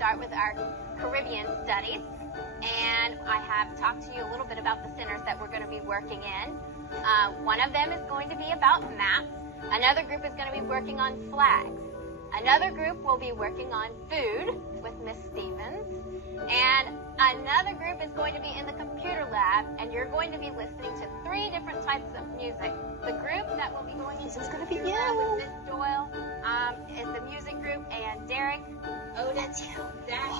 start with our Caribbean studies. And I have talked to you a little bit about the centers that we're going to be working in. One of them is going to be about maps. Another group is going to be working on flags. Another group will be working on food with Miss Stevens. And another group is going to be in the computer lab, and you're going to be listening to 3 different types of music. The group that will be going into the computer lab with Miss Doyle is the music group, and Derek, Otis, Zach,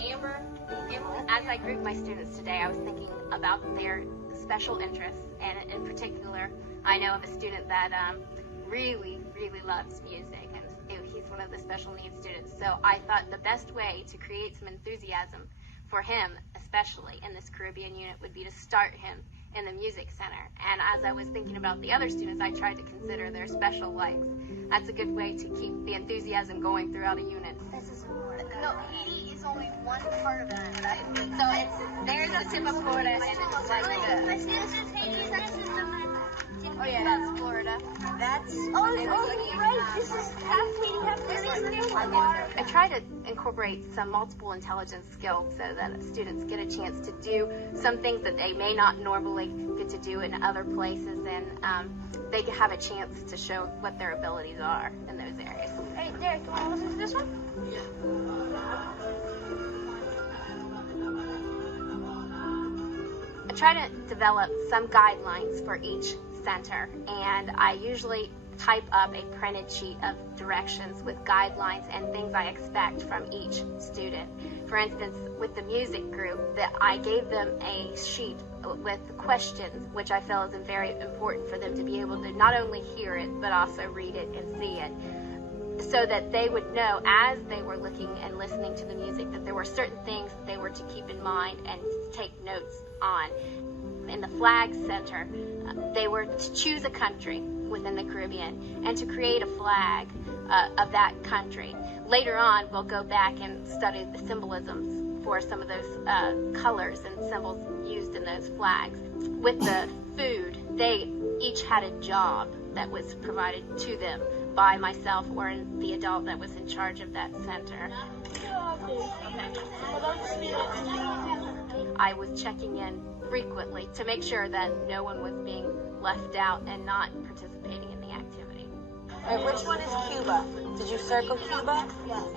Amber, Emily. As I grouped my students today, I was thinking about their special interests, and in particular, I know of a student that really loves music, and he's one of the special needs students. So I thought the best way to create some enthusiasm for him, especially in this Caribbean unit, would be to start him in the music center. And as I was thinking about the other students, I tried to consider their special likes. That's a good way to keep the enthusiasm going throughout a unit. This is Florida. No, Haiti is only one part of it. So there's the tip of Florida, and it's like This is Haiti. oh yeah, that's Florida. That's right. This is half Haiti, half Florida. I try to incorporate some multiple intelligence skills so that students get a chance to do some things that they may not normally get to do in other places, and they have a chance to show what their abilities are in those areas. Hey, Derek, you want to listen to this one? I try to develop some guidelines for each center, and I usually type up a printed sheet of directions with guidelines and things I expect from each student. For instance, with the music group, that I gave them a sheet with questions, which I feel is very important for them to be able to not only hear it, but also read it and see it, so that they would know as they were looking and listening to the music that there were certain things that they were to keep in mind and take notes on. In the flag center, they were to choose a country within the Caribbean and to create a flag of that country. Later on, we'll go back and study the symbolisms for some of those colors and symbols used in those flags. With the food, they each had a job that was provided to them by myself or the adult that was in charge of that center. I was checking in frequently to make sure that no one was being left out and not participating in the activity. All right, which one is Cuba? Did you circle Cuba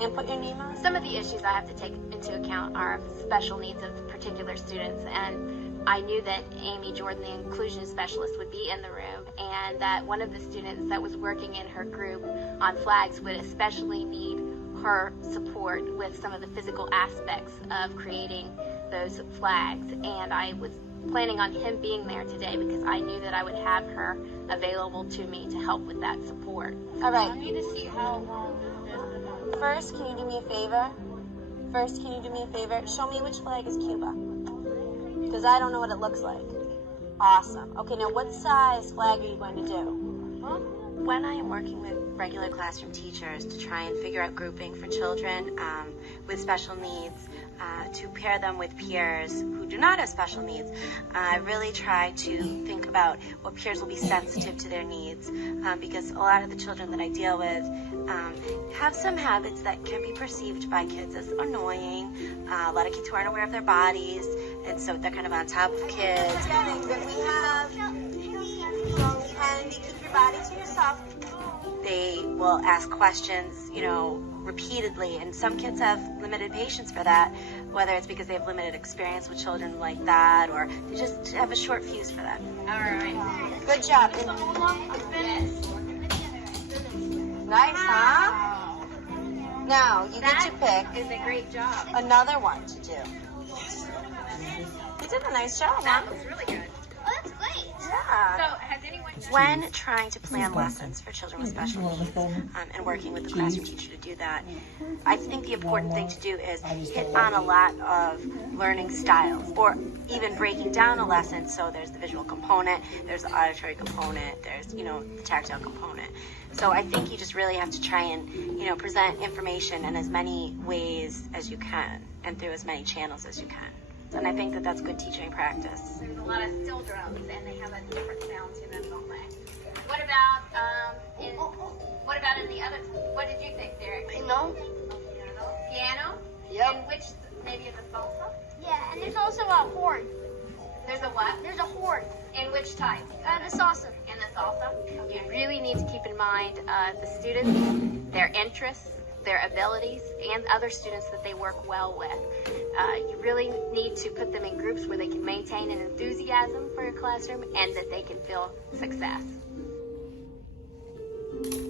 and put your name on it? Some of the issues I have to take into account are special needs of particular students, and I knew that Amy Jordan, the inclusion specialist, would be in the room, and that one of the students that was working in her group on flags would especially need her support with some of the physical aspects of creating those flags. And I was planning on him being there today because I knew that I would have her available to me to help with that support. All right. I need to see how long. First, can you do me a favor? Show me which flag is Cuba. Because I don't know what it looks like. Awesome. Okay, now what size flag are you going to do? When I am working with regular classroom teachers to try and figure out grouping for children with special needs, to pair them with peers who do not have special needs, I really try to think about what peers will be sensitive to their needs, because a lot of the children that I deal with have some habits that can be perceived by kids as annoying. A lot of kids who aren't aware of their bodies, and so they're kind of on top of kids. That we have, keep your body to yourself. They will ask questions, repeatedly, and some kids have limited patience for that, whether it's because they have limited experience with children like that, or they just have a short fuse for that. All right. Good job. Nice, huh? Now, you get to pick Is a great job. another one to do. You did a nice job, huh? That was really good. Oh, that's great. Yeah. So has anyone When trying to plan lessons for children with special needs and working with the classroom teacher to do that, I think the important thing to do is hit on a lot of learning styles, or even breaking down a lesson. So there's the visual component, there's the auditory component, there's the tactile component. So I think you just really have to try and present information in as many ways as you can and through as many channels as you can. And I think that that's good teaching practice. There's a lot of still drums, and they have a different sound to them, don't they? What about in the other? What did you think, Derek? Piano. Piano. In which, maybe in the salsa? Yeah, and there's also a horn. There's a what? There's a horn. In which type? The salsa. In the salsa? You really need to keep in mind the students, their interests, their abilities, and other students that they work well with. You really need to put them in groups where they can maintain an enthusiasm for your classroom and that they can feel success.